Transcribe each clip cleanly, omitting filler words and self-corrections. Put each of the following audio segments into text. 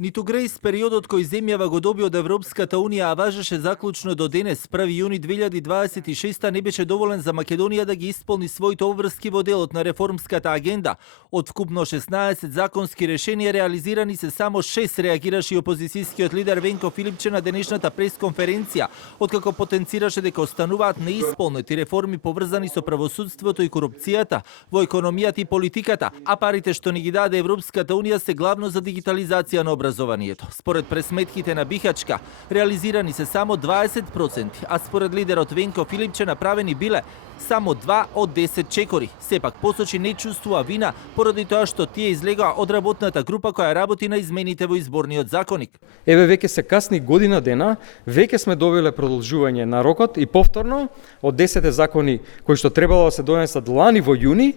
Ниту грејс периодот кој земјава го доби од Европската Унија, а важеше заклучно до денес, 1 јуни 2026, не беше доволен за Македонија да ги исполни своите обврски во делот на реформската агенда. Од вкупно 16 законски решенија реализирани се само 6, реагираше и опозицијскиот лидер Венко Филипче на денешната пресконференција, откако потенцираше дека остануваат неисполнети реформи поврзани со правосудството и корупцијата, во економијата и политиката, а парите што ни ги даде Европската Унија се главно за дигитализација на образованието. Според пресметките на Бихачка, реализирани се само 20%, а според лидерот Венко Филипче направени биле само 2 од 10 чекори. Сепак посочи не чувствува вина поради тоа што тие излегоа од работната група која работи на измените во изборниот законник. Еве веќе се касни година дена, веќе сме добиле продолжување на рокот и повторно од 10 закони кои што требало да се донесат лани во јуни,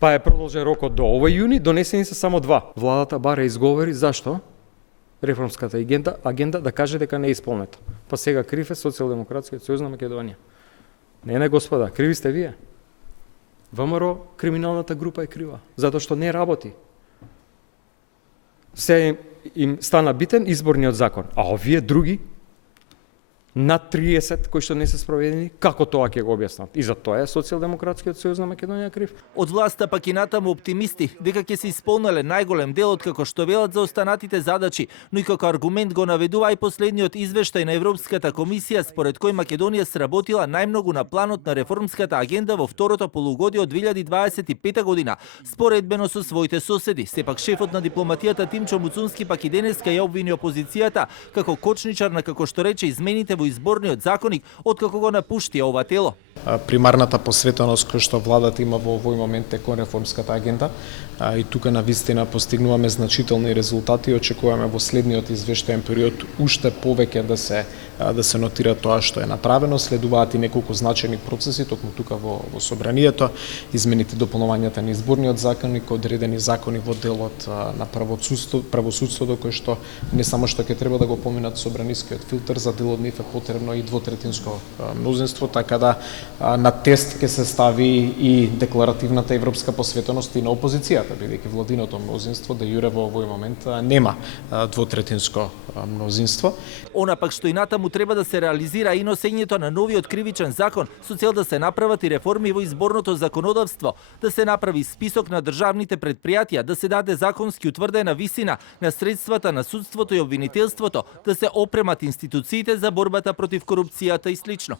па е продолжен рокот до овој јуни, донесени се само 2. Владата баре изговори зашто реформската агенда да каже дека не е исполнета. Па сега крив е Социјалдемократскиот сојуз на Македонија. Не, господа, криви сте вие. ВМРО, криминалната група е крива, затоа што не работи. Се им стана битен изборниот закон, а овие други над 30 кои што не се спроведени, како тоа ќе го објаснат? И за тоа е Социјалдемократскиот сојуз на Македонија крив. Од власта пак и натаму оптимисти дека ќе се исполнеле најголем дел од како што велат за останатите задачи, но и како аргумент го наведува и последниот извештај на Европската комисија според кој Македонија сработила најмногу на планот на реформската агенда во второто полугодие од 2025 година, споредбено со своите соседи. Сепак шефот на дипломатијата Тимчо Муцунски пак и денеска ја обвини опозицијата како кочничар на, како што рече, измените во изборниот законник откако го напушти ова тело. Примарната посветеност која што владата има во овој момент е кон реформската агенда и тука навистина постигнуваме значителни резултати и очекуваме во следниот извештаен период уште повеќе да се нотира тоа што е направено. Следуваат и неколку значајни процеси токму тука во собранието, измените дополнувањата на изборниот законник, одредени закони во делот на правосудството кој што не само што ќе треба да го поминат собранискиот филтер, за дел од нив е потребно и двотретинско мнозинство, така да на тест ќе се стави и декларативната европска посветеност и на опозицијата, бидејќи владиното мнозинство де јуре во овој момент нема двотретинско мнозинство. Она пак што и натаму треба да се реализира и носењето на новиот кривичен закон со цел да се направат и реформи во изборното законодавство, да се направи список на државните предпријатија, да се даде законски утврдена висина на средствата на судството и обвинителството, да се опремат институциите за борбата против корупцијата и слично.